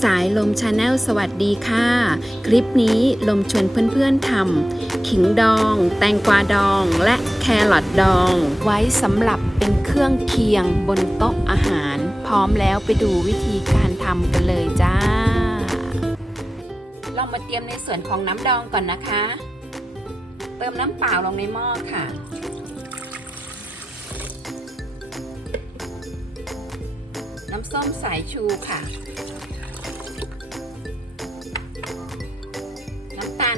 สายลมชาแนลสวัสดีค่ะ คลิปนี้ลมชวนเพื่อนๆทำขิงดอง แตงกวาดอง และแครอทดอง ไว้สำหรับเป็นเครื่องเคียงบนโต๊ะอาหาร พร้อมแล้วไปดูวิธีการทำกันเลยจ้าลองมาเตรียมในส่วนของน้ำดองก่อนนะคะ เติมน้ำเปล่าลงในหม้อค่ะน้ำส้มสายชูค่ะ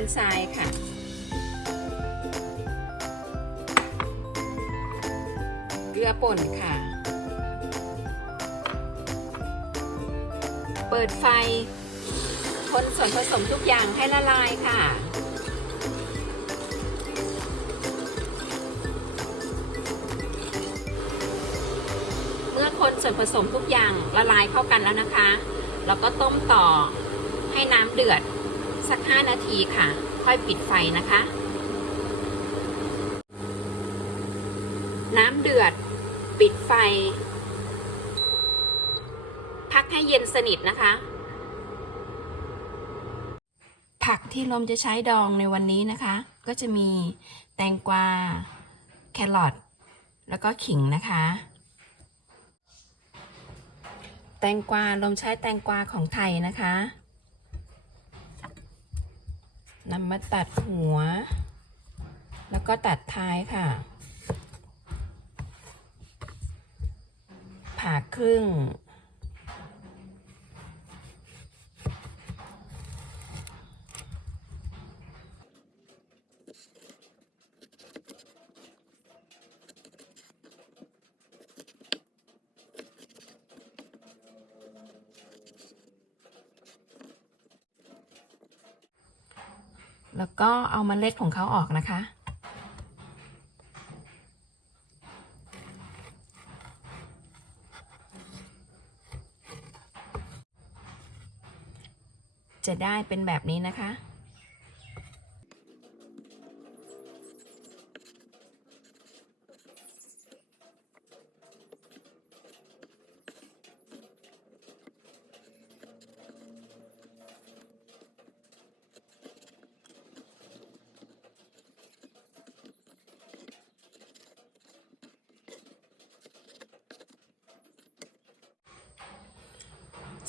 น้ำตาลทรายค่ะ เกลือป่นค่ะ เปิดไฟ คนส่วนผสมทุกอย่างให้ละลายค่ะเมื่อคนส่วนผสมทุกอย่างละลายเข้ากันแล้วนะคะเราก็ต้มต่อให้น้ำเดือด สัก 5 นาทีค่ะ ค่อยปิดไฟนะคะ น้ำเดือด ปิดไฟ พักให้เย็นสนิทนะคะ ผักที่ลมจะใช้ดองในวันนี้นะคะ ก็จะมีแตงกวา แครอทแล้วก็ขิงนะคะ แตงกวาลมใช้แตงกวาของไทยนะคะ นำมาตัดหัว แล้วก็ตัดท้ายค่ะ ผ่าครึ่ง แล้วก็เอาเมล็ดของเขาออกนะคะ จะได้เป็นแบบนี้นะคะ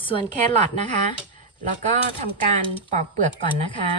ส่วนแครอทนะคะ แล้วก็ทำการปอกเปลือกก่อนนะคะ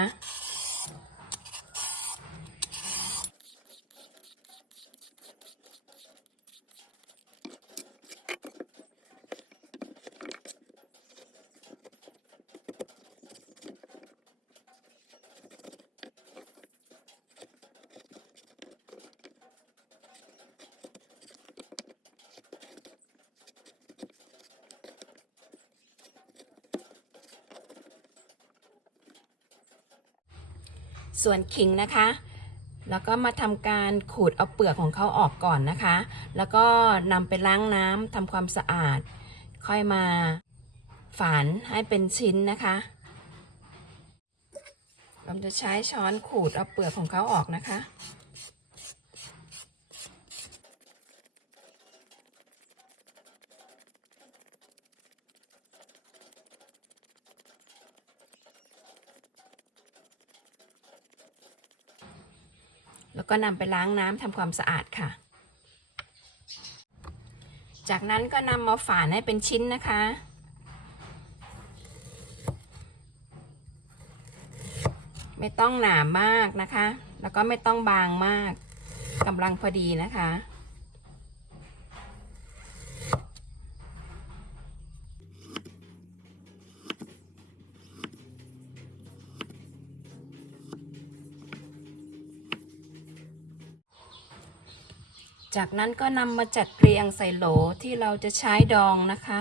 ส่วนขิงนะคะ แล้วก็มาทำการขูดเอาเปลือกของเขาออกก่อนนะคะ แล้วก็นำไปล้างน้ำทำความสะอาด ค่อยมาฝานให้เป็นชิ้นนะคะเราจะใช้ช้อนขูดเอาเปลือกของเขาออกนะคะ แล้วก็นำไปล้างน้ำทำความสะอาดค่ะ จากนั้นก็นำมาฝานให้เป็นชิ้นนะคะไม่ต้องหนามากนะคะ แล้วก็ไม่ต้องบางมากกำลังพอดีนะคะ จากนั้นก็นำมาจัดเรียงใส่โหลที่เราจะใช้ดองนะคะ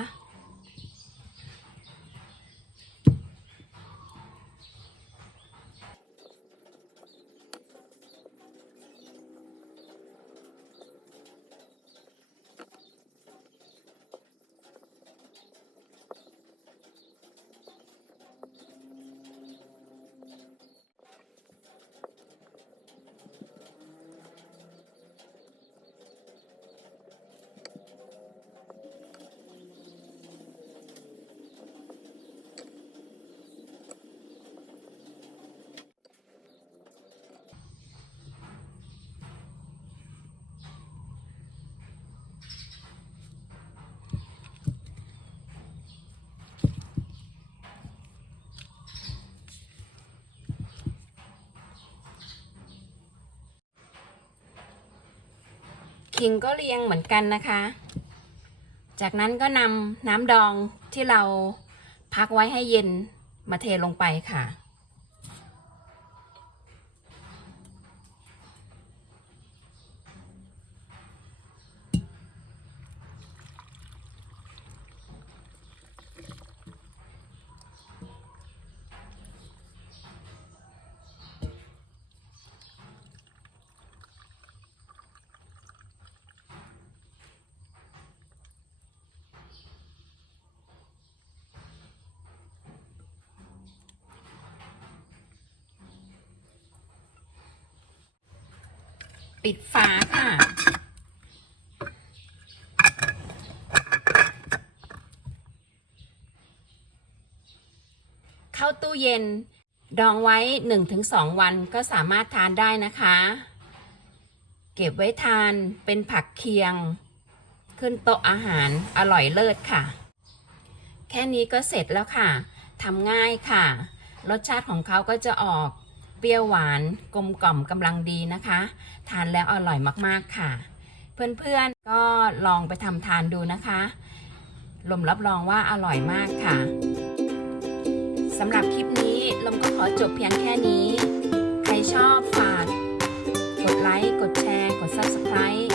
ขิงก็เรียงเหมือนกันนะคะ จากนั้นก็นำน้ำดองที่เราพักไว้ให้เย็นมาเทลงไปค่ะ ปิดฝาค่ะ เข้าตู้เย็น ดองไว้ 1-2 วันก็สามารถทานได้นะคะ เก็บไว้ทานเป็นผักเคียง ขึ้นโต๊ะอาหารอร่อยเลิศค่ะ แค่นี้ก็เสร็จแล้วค่ะทำง่ายค่ะ รสชาติของเขาก็จะออก ปรี้ยวหวานกลมกล่อมกำลังดีนะคะ ทานแล้วอร่อยมากๆค่ะ เพื่อนๆก็ลองไปทำทานดูนะคะลมรับรองว่าอร่อยมากค่ะสำหรับคลิปนี้ลมก็ขอจบเพียงแค่นี้ ใครชอบฝาก กดไลค์ กดแชร์ กด Subscribe